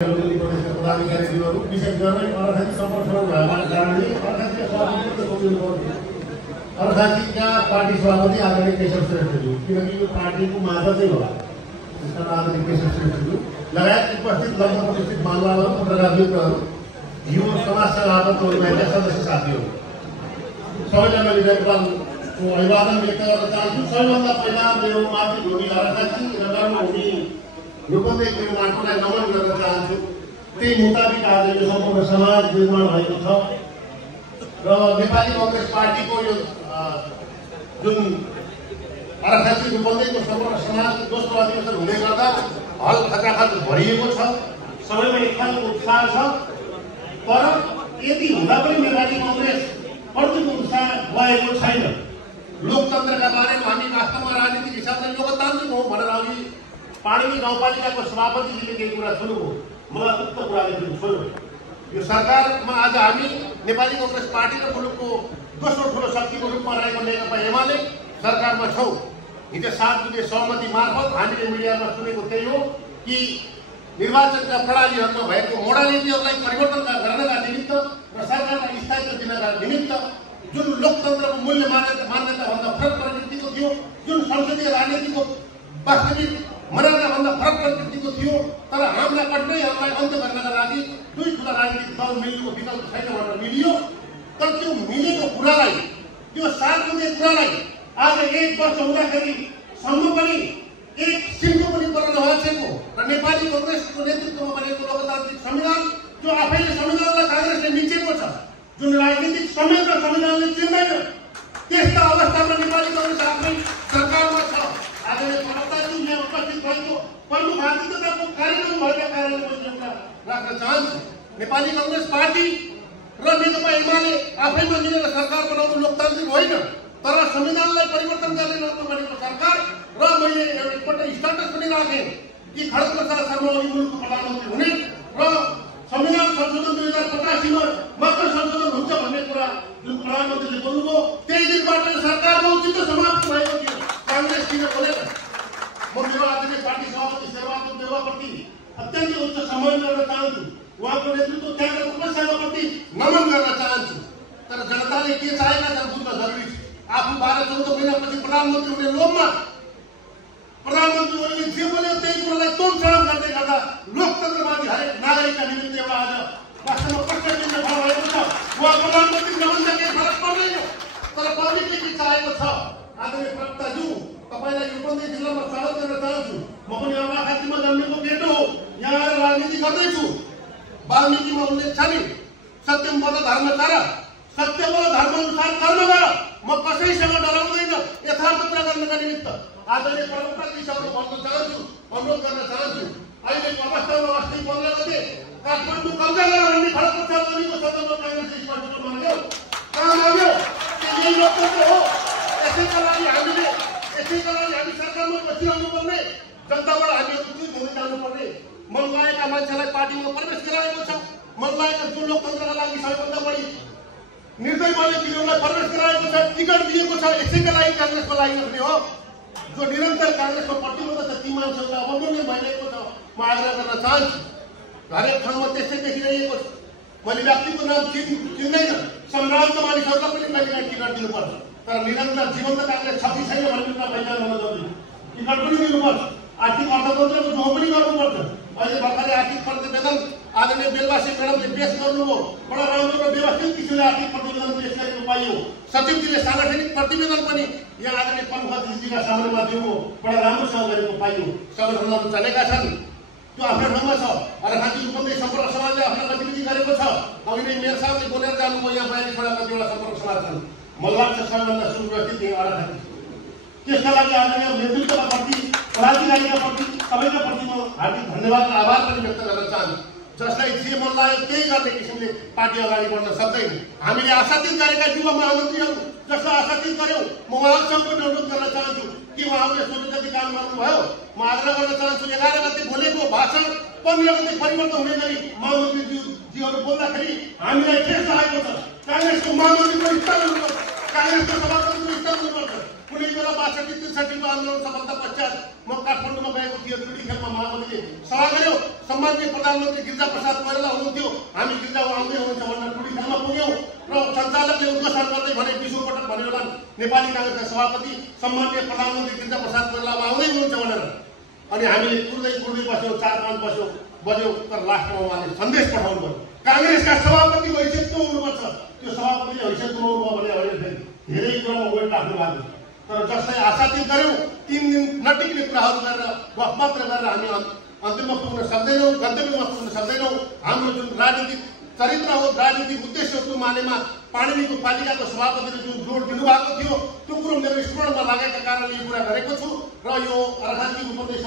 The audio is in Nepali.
पदाधिकारीहरू विशेष गरेर अर्खाती समर्थन भएका कारणले अर्खातीका पार्टी सभापति आदरणीय केशव श्रेष्ठज्यू, किनकि यो पार्टीको माता चाहिँ होला, त्यसकारण आदरणीय केशव श्रेष्ठज्यू लगायत उपस्थित लगभग प्रतिष्ठित मान्यवर पत्रकार मित्रहरू, युवा समाज सेवाका सदस्य साथीहरू, सबैलाई मैले नेपालको अभिवादन व्यक्त गर्न चाहन्छु। सबैभन्दा पहिला मेरो मातृभूमि अर्खाती र कर्मभूमि रूपन्देही निर्माणकोलाई नमन गर्न चाहन्छु। त्यही मुताबिक आज यो सम्पूर्ण समाज निर्माण भएको छ र नेपाली कांग्रेस पार्टीको यो जुन अर्खाती रूपन्देहीको सम्पूर्ण समाजको दोस्रो अधिवेशन हुने गर्दा हल खचाखच भरिएको छ, सबैमा एक खालको उत्साह छ। तर यति हुँदा पनि नेपाली कांग्रेस प्रतिको उत्साह भएको छैन। लोकतन्त्रका बारेमा हामी वास्तवमा राजनीतिक हिसाबले लोकतान्त्रिक हौँ भनेर अघि पाणिनी गाउँपालिकाको सभापतिजीले केही कुरा सुन्नुभयो, मलाई उक्त कुराले पनि छोड्यो। यो सरकारमा आज हामी नेपाली कांग्रेस पार्टी र मुलुकको दोस्रो ठुलो शक्तिको रूपमा रहेको नेकपा एमाले सरकारमा छौँ। हिजो 7 बुधे सहमति मार्फत हामीले मिडियामा सुनेको त्यही हो कि निर्वाचनका प्रणालीहरूमा भएको मोडालिटीहरूलाई परिवर्तन गर्नका निमित्त र सरकारलाई स्थायित्व दिनका निमित्त जुन लोकतन्त्रको मूल्य मान्यताभन्दा फरक प्रकृतिको थियो, जुन संसदीय राजनीतिको वास्तविक मर्यादाभन्दा फरक प्रकृतिको थियो, तर हाम्रा कठिनाइहरूलाई अन्त्य गर्नका लागि दुई ठुला राजनीतिक दल मिल्नुको विकल्प छैन भनेर मिलियो। तर त्यो मिलेको कुरालाई, त्यो 7 बुधे कुरालाई आज 1 वर्ष हुँदाखेरि सम्म पनि एक सिम्टो पनि पर्न नभएको र नेपाली कांग्रेसको नेतृत्वमा बनेको लोकतान्त्रिक संविधान जो आफैले संविधानलाई कांग्रेसले निचेको छ, जुन राजनीतिक संयम र संविधानले चिन्दैन, त्यस्ता अवस्थामा नेपाली कांग्रेस आफ्नै सरकारमा छ। आज प्रवक्ताजी यहाँ उपस्थित भएको कर्मभातिताको कार्यक्रम भएका कारणले म एउटा राख्न चाहन्छु। नेपाली कांग्रेस पार्टी र नेकपा एमाले आफैमा मिलेर सरकार बनाउनु लोकतान्त्रिक होइन, तर संविधानलाई परिवर्तन गर्ने लक्ष्यमा बनेको सरकार। र मैले एकपल्ट स्ट्याटस पनि राखेँ कि खड्गप्रसाद शर्मा ओली मुलुकको प्रधानमन्त्री हुने र संविधान संशोधन 2085 मा मात्र संशोधन हुन्छ भन्ने कुरा जुन प्रधानमन्त्रीले बोल्नुभयो, त्यही दिनबाट सरकारको औचित्य समाप्त भएको थियो। कांग्रेस किन बोलेन? म मेरो आदरणीय पार्टी सभापति शेरबहादुर देउवाप्रति अत्यन्तै उच्च सम्मान गर्न चाहन्छु, उहाँको नेतृत्व त्यागको उपसेवाप्रति नमन गर्न चाहन्छु। तर जनताले के चाहेका छन् बुझ्न जरुरी छ। आफू 12-14 महिनापछि प्रधानमन्त्री हुने लोभमा प्रधानमन्त्री ओलीले जे बोल्यो त्यही कुरालाई तोडफोड गर्दै गर्दा लोकतन्त्रवादी हरेक नागरिकका निमित्त एउटा आज वास्तवमा प्रश्न चिन्ह खडा भएको छ। उहाँ प्रधानमन्त्री नभन्दा केही फरक पर्दैन, तर पब्लिकले के चाहेको छ। आदरणीय प्रवक्ताज्यू, तपाईलाई रूपन्देही जिल्लामा स्वागत गर्न चाहन्छु। म पनि अर्खातीमा जन्मेको केटो हो, यहाँ आएर राजनीति गर्दैछु। वाल्मीकिमा उल्लेख छ नि, सत्यम वद धर्मचर, सत्य व धर्म अनुसार कर्म गर। म कसैसँग डराउँदैन यथार्थ कुरा गर्नका निमित्त। आदरणीय प्रवक्ताजीसँग भन्न चाहन्छु, अनुरोध गर्न चाहन्छु। अहिलेको अवस्थामा अस्ति 15 गते काठमाडौँ कब्जा गरेर भन्ने खड्गप्रसाद ओलीको सदनमा कांग्रेसले स्पष्ट माग्यो। कहाँ माग्यो? यही लोकतन्त्र हो। यसैका लागि हामी सरकारमा बसिरहनु पर्ने, जनताबाट हामीहरू चुप हुन जानुपर्ने। मन लागेका मान्छेलाई पार्टीमा प्रवेश गराएको छ, मन लागेका जुन लोकतन्त्रका लागि सबैभन्दा बढी निर्दय बन्ने विरोधलाई प्रवेश गराएको छ, टिकट दिएको छ, यसैका लागि कांग्रेसमा लागिरहने हो। जो निरन्तर कांग्रेसमा प्रतिबद्ध छ ती मान्छेहरूलाई अवमूल्य भइरहेको छ। म आग्रह गर्न चाहन्छु, हरेक ठाउँमा त्यस्तै देखिरहेको छ। मैले व्यक्तिको नाम चिन्दैन, सम्राटका मानिसहरूलाई पनि कहिलेकाहीँ टिकट दिनुपर्छ, तर निरन्तर जीवन्त कांग्रेस छ कि छैन भन्ने कुरा पहिचान हुन जरुरी। टिकट पनि दिनुपर्छ, आर्थिक अर्थतन्त्रको जोड पनि गर्नुपर्छ। अहिले भर्खरै आर्थिक प्रतिवेदन आदरणीय बेलवासी म्याडमले पेश गर्नुभयो, बडा राम्रो र व्यवस्थित किसिमले आर्थिक प्रतिवेदन पेश गरेको पाइयो। सचिवजीले सार्वजनिक प्रतिवेदन पनि यहाँ आदरणीय प्रमुखजीका सामनेमा दिनुभयो, बडा राम्रोसँग गरेको पाइयो। सङ्गठनहरू चलेका छन्, त्यो आफ्नो ठाउँमा छ। अर्खाती रूपन्देही सम्पर्क समाजले आफ्नो गतिविधि गरेको छ। अघि नै मेयर साहबले बोलेर जानुभयो, यहाँ बाहिरबाट कतिवटा सम्पर्क समाज छन्। मलाई लाग्छ सबैभन्दा सुव्यवस्थित यहाँ अर्खाती। त्यसका लागि आदरणीय नेतृत्वका प्रति, पदाधिकारीका प्रति, सबैका प्रति म हार्दिक धन्यवाद र आभार पनि व्यक्त गर्न चाहन्छु, जसलाई जे मन लाग्यो त्यही गर्ने किसिमले पार्टी अगाडि बढ्न सक्दैन। हामीले आशातीत गरेका युवा महामन्त्रीहरू जसलाई आशातीत गर्यौँ, म उहाँहरूसँग पनि अनुरोध गर्न चाहन्छु कि उहाँहरूले सोचे जति काम गर्नुभयो। म आग्रह गर्न चाहन्छु, 11 गते बोलेको भाषण 15 गते परिवर्तन हुने गरी महामन्त्रीजीहरू बोल्दाखेरि हामीलाई ठेस लागेको छ। कांग्रेसको महामन्त्रीको स्थान हुनुपर्छ, कांग्रेसको सभापतिको स्थान हुनुपर्छ। कुनै बेला 62-63 को आन्दोलन सबभन्दा पश्चात म काठमाडौँमा गएको थियो। जुडी खेलमा माओवादीले सभा गर्यो। सम्माननीय प्रधानमन्त्री गिरिजाप्रसाद कोइराला हुनुहुन्थ्यो। हामी गिरिजा आउँदै हुनुहुन्छ भनेर जुडी खेलमा पुग्यौँ र सञ्चालकले उद्घोषण गर्दै भने 20औं पटक भन्यो होला नेपाली कांग्रेसका सभापति सम्माननीय प्रधानमन्त्री गिरिजाप्रसाद कोइराला आउँदै हुनुहुन्छ भनेर। अनि हामीले कुर्दै बस्यौँ, 4-5 बज्यो। तर लास्टमा उहाँले सन्देश पठाउनु भयो, कांग्रेसका सभापतिको हैसियत हुनुपर्छ। त्यो सभापतिले हैसियत गुमाउनु भयो भने होइन, फेरि धेरै कुरामा वेट राख्नु भएको छ। तर जसलाई आशातीत गर्यौँ 3 दिन नटिक्ने कुराहरू गरेर गफ मात्र गरेर हामी अन्तिममा पुग्न सक्दैनौँ, गन्तव्यमा पुग्न सक्दैनौँ। हाम्रो जुन राजनीतिक चरित्र हो, राजनीतिक उद्देश्य हो, त्यो मानेमा पाणिनीको पालिकाको सभापतिले जुन जोड दिनुभएको थियो त्यो कुरो मेरो स्मरणमा लागेका कारणले यो कुरा गरेको छु। र यो अर्घाखाँची उपनिवेश